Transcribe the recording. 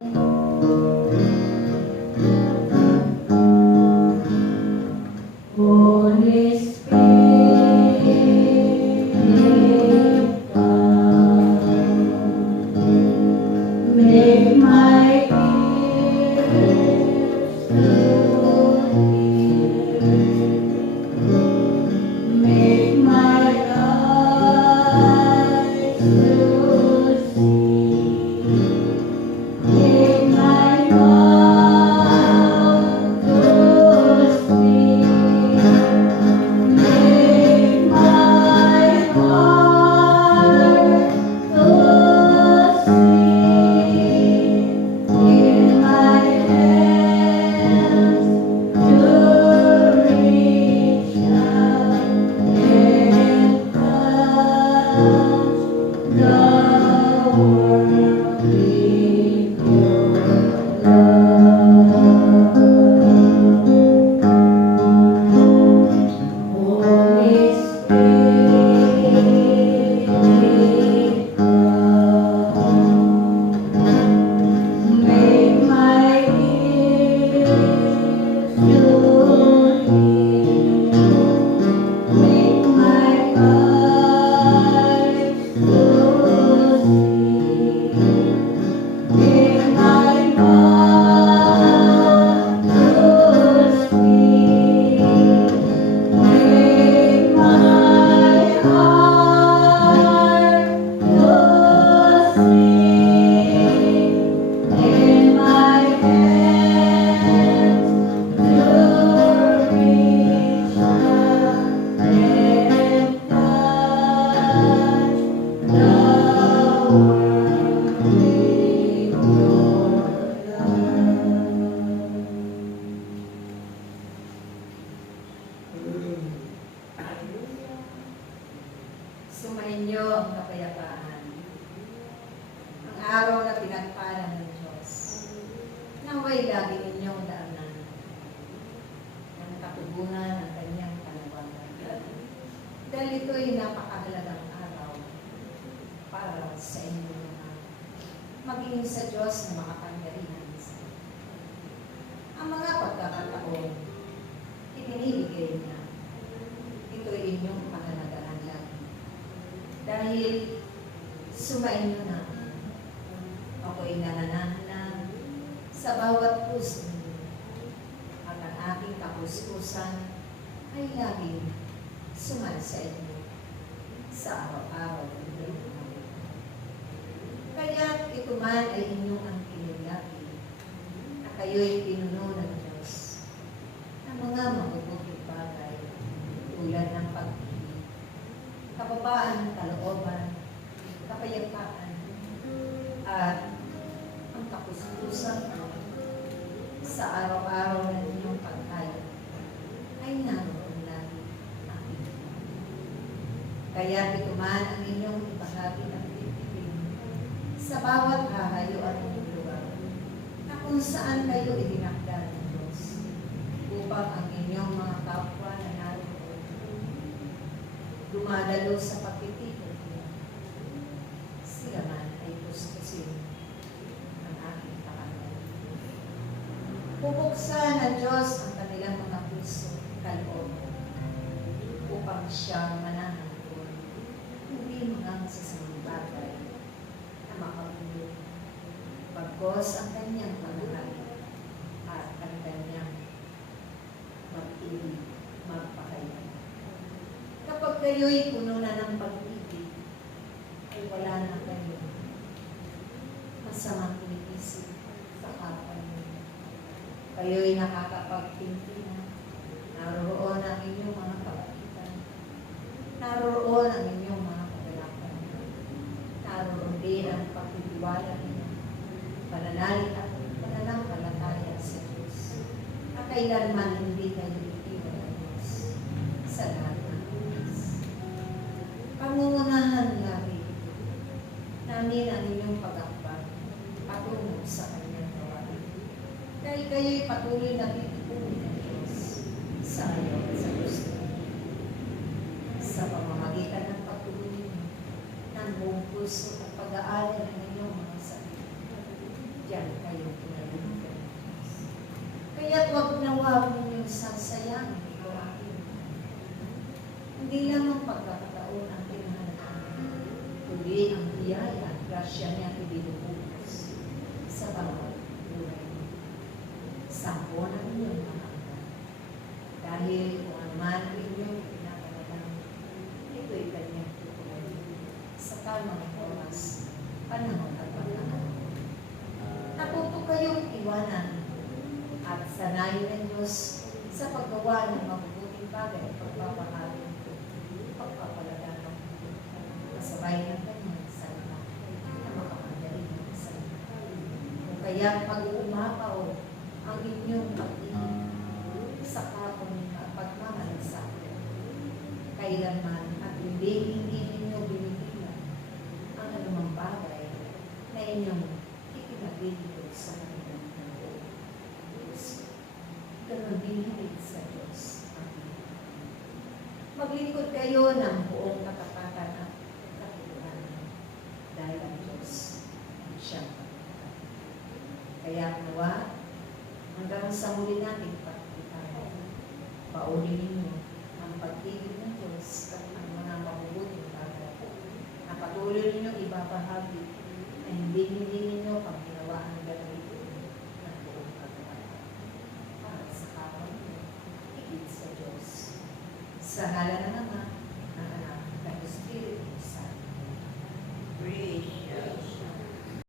Holy Spirit, make my ears to hear, make my eyes to see, make my mouth to speak, make my heart to sing, in my hands to reach out and touch the world with your love. Holy Spirit, come, make my ears to hear, make my eyes to see, make my mouth to speak, make my heart to sing, in my hands to reach out and touch the world with your love. Sumainyo ang kapayapaan. Ang araw na pinagpala ng Diyos. Naway lagi ninyong daanan. Ang katugunan ng kanyang panawagan. Dahil ito'y napakahalagang araw para sa inyo naman. Maging sa Diyos na makapangyarihan. Ang mga pagkakataon, itinibigay niya. Ito'y inyong pahalagahan lagi. Dahil sumainyo na, ako'y nananahan sa bawat puso at ang aking kapuspusan ay laging suman sa inyo sa araw-araw ng buhay. Kaya ito man ay inyong ang kinilaki na kayo'y pinuno ng Diyos ng mga mabubuting bagay tulad ng pag-ibig, kababaan, kalooban, kapayapaan, at ang kapuspusan sa araw-araw ng inyong pagkain ay naroon lagi ang Panginoon. Kaya ito man ang inyong ibahagi ng titipin sa bawat hahayuan ng lugar na kung saan kayo itinakda ng Diyos upang ang inyong mga kapwa na naroon dumadalo sa pagtitipon niya. Sila man ay puspusin ang aking pangalan. Bubuksan ng Diyos ang kanilang mga puso kaloob upang siya manahan doon, hindi mga masasamang bagay na makapulot. Pagkos ang kanyang pangalan at ang kanyang mag-ibig, magpakailan. Kapag kayo'y puno na ng pag-ibig, ay wala na kayo masamang iniisip sa kapwa niyo. Kayo'y nakakapagpintinan. Naroon ang inyong mga kabaitan. Naroon ang inyong mga kagalakan. Naroon din ang pagtitiwala niyo. Pananalig at pananampalataya sa Diyos. Na kailanman hindi kayo itiwan ng Diyos sa lahat ng oras. Pangungunahan lagi namin ang inyong pag-akbang patungo sa kanyang gawain. Dahil kayo'y patuloy na titipunin ng Diyos sa iyo at sa gusto. Sa pamamagitan ng pagtuloy ng buong puso at pag-aaral ng inyong mga sarili. Diyan kayo Kaya huwag na huwag ninyong sarsayangin ito akin. Hindi lamang pagkakataon ang tinahalagaan, kundi ang biyaya at grasya niya ibinubukas sa bawat buhay niyo. Sampo na inyong mahanggan. Dahil kung ano man ang inyong pinapalagang, ito'y kanyang tutuloy sa tamang oras, panahon at pagkakaan. Natuto kayong iwanan at sanayin ng Diyos sa paggawa ng mabubuting bagay at pagpapahalin ko, pagpapalagaan ng kasabay ng kanyang salita na makapandaling sa inyo. Kung kaya pag-uumapaw ang inyong pag-ibig sa kapon na pagmamalasakit, kailanman at hindi ninyo binibilang ang anumang bagay na inyong ikinabibigay sa kanilang buong Diyos. Ganon din higit sa Diyos. Amen. Maglingkod kayo ng buong katapatan at katotohanan dahil ang Diyos ang siyang pagkakas. Kaya nawa, hanggang sa huli nating pagkikita, paunin ninyo ang pag-ibig ng Diyos at ang mga mabubuting bagay na patuloy ninyong ibabahagi na hindi ninyo pang ginawaan ng gagawin ng buong kagawaan para sa kapwa niyo, higit sa Diyos. Sa ngalan ng